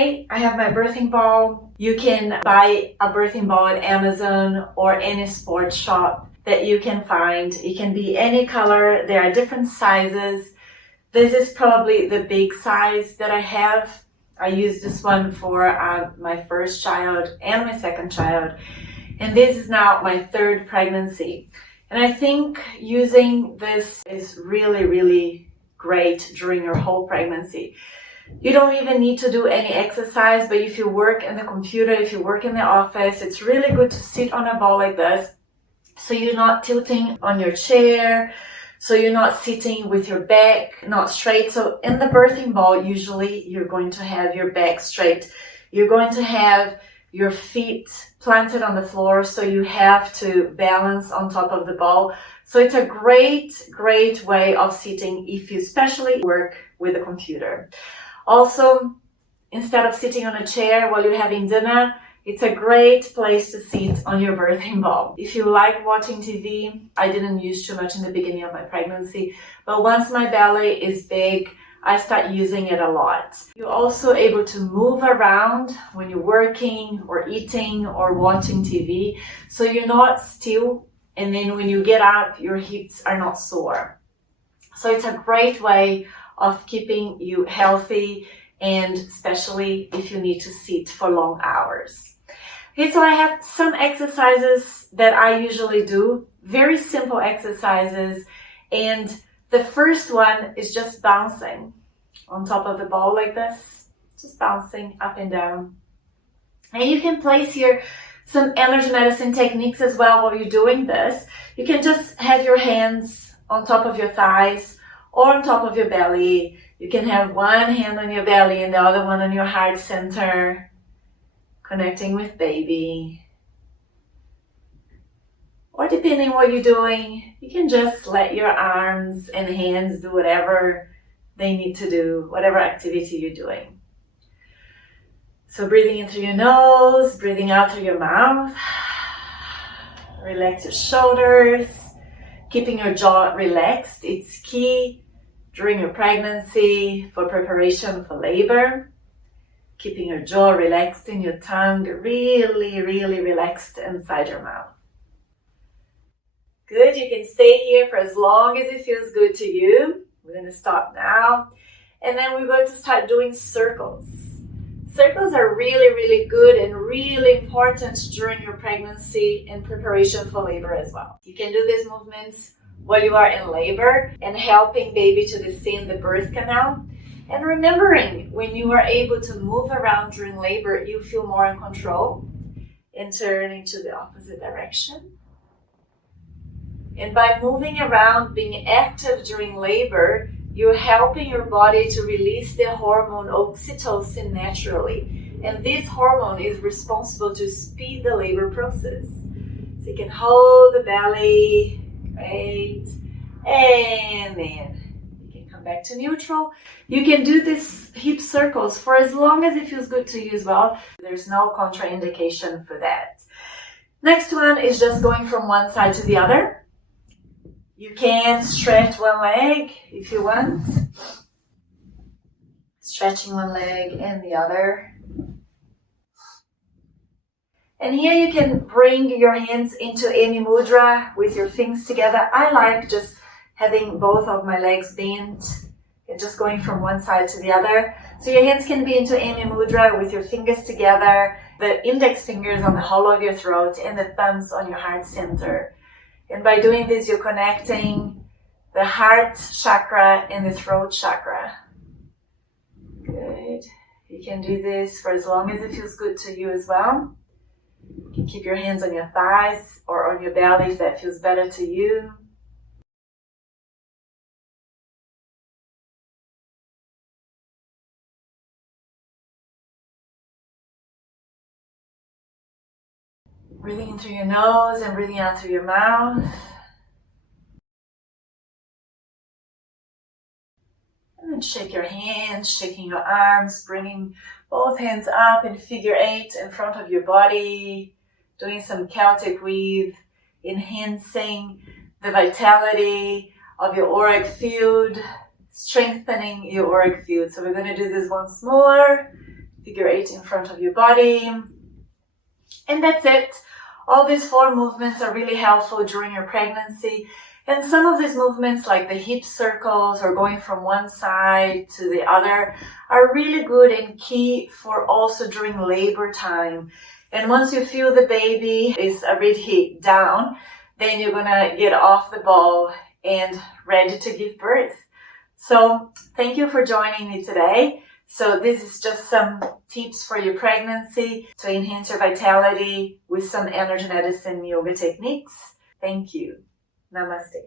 way, I have my birthing ball. You can buy a birthing ball at Amazon or any sports shop that you can find. It can be any color. There are different sizes. This is probably the big size that I have. I use this one for my first child and my second child. And this is now my third pregnancy. And I think using this is really, really great during your whole pregnancy. You don't even need to do any exercise, but if you work in the computer, if you work in the office, it's really good to sit on a ball like this. So you're not tilting on your chair, so you're not sitting with your back not straight. So in the birthing ball, usually you're going to have your back straight. You're going to have your feet planted on the floor, so you have to balance on top of the ball. So it's a great way of sitting if you especially work with a computer. Also, instead of sitting on a chair while you're having dinner, it's a great place to sit on your birthing ball. If you like watching TV, I didn't use too much in the beginning of my pregnancy, but once my belly is big, I start using it a lot. You're also able to move around when you're working or eating or watching TV, so you're not still, and then when you get up, your hips are not sore. So it's a great way of keeping you healthy, and especially if you need to sit for long hours. Okay, so I have some exercises that I usually do, very simple exercises, and the first one is just bouncing on top of the ball like this, just bouncing up and down. And you can place here some energy medicine techniques as well while you're doing this. You can just have your hands on top of your thighs or on top of your belly. You can have one hand on your belly and the other one on your heart center, connecting with baby. Or depending what you're doing, you can just let your arms and hands do whatever they need to do, whatever activity you're doing. So breathing in through your nose, breathing out through your mouth. Relax your shoulders, keeping your jaw relaxed. It's key during your pregnancy for preparation for labor. Keeping your jaw relaxed and your tongue really relaxed inside your mouth. Good, you can stay here for as long as it feels good to you. We're going to stop now. And then we're going to start doing circles. Circles are really good and really important during your pregnancy and preparation for labor as well. You can do these movements while you are in labor and helping baby to descend the birth canal. And remembering, when you are able to move around during labor, you feel more in control, and turning to the opposite direction. And by moving around, being active during labor, you're helping your body to release the hormone oxytocin naturally. And this hormone is responsible to speed the labor process. So you can hold the belly, great, and then you can come back to neutral. You can do these hip circles for as long as it feels good to you as well. There's no contraindication for that. Next one is just going from one side to the other. You can stretch one leg if you want. Stretching one leg and the other. And here you can bring your hands into EMYoga with your fingers together. I like just having both of my legs bent and just going from one side to the other. So your hands can be into EMYoga with your fingers together, the index fingers on the hollow of your throat and the thumbs on your heart center. And by doing this, you're connecting the heart chakra and the throat chakra. Good. You can do this for as long as it feels good to you as well. You can keep your hands on your thighs or on your belly if that feels better to you. Breathing in through your nose and breathing out through your mouth. And then shake your hands, shaking your arms, bringing both hands up in figure 8 in front of your body. Doing some Celtic weave, enhancing the vitality of your auric field, strengthening your auric field. So we're going to do this once more. figure 8 in front of your body. And that's it. All these 4 movements are really helpful during your pregnancy. And some of these movements, like the hip circles or going from one side to the other, are really good and key for also during labor time. And once you feel the baby is already down, then you're gonna get off the ball and ready to give birth. So thank you for joining me today. So this is just some tips for your pregnancy to enhance your vitality with some energy medicine yoga techniques. Thank you. Namaste.